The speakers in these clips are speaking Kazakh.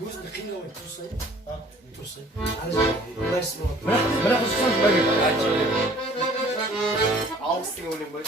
өзіңді қинаумен тұрсай тұрсай ана жерде ыңғайсыз болады бірақ ұқсаңыз бәке алпыс деген өлең бар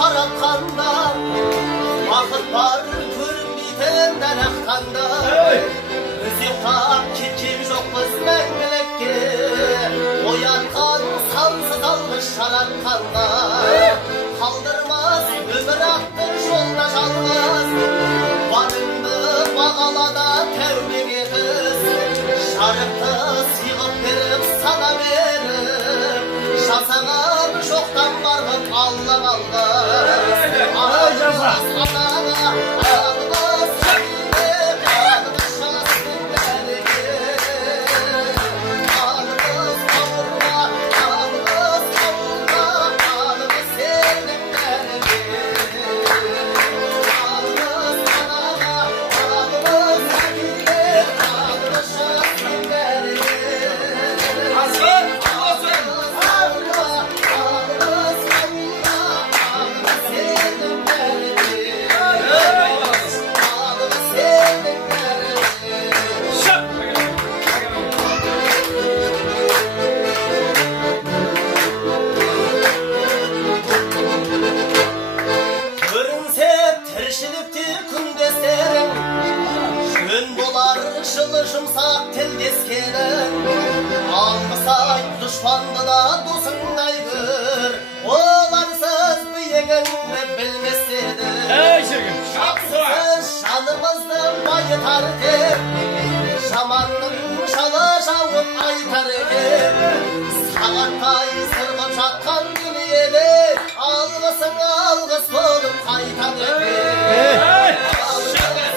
таратқанда уақыт бар көрінбейтін дарақтанда өзек тап кеткен жоқпыз мәңгілікке оятқан сансыз алғыс жаратқанда қалдырмас өмір атты жолда жалғыз барыңды бағалада тәубе етіс жарықты сыйғып беріп сана беріп жасаған жоқтан барғып алла алла жылы жұмсақ тілдескенің алғыс айт дұшпанды да досыңдай көр оларсыз биігіңді білмес еді жақсысыз жанымызды байытар деп жаманның жалы жауып айтар екен сағаттай сырғып жатқан дүниеде алғысың алғыс болып қайтады екен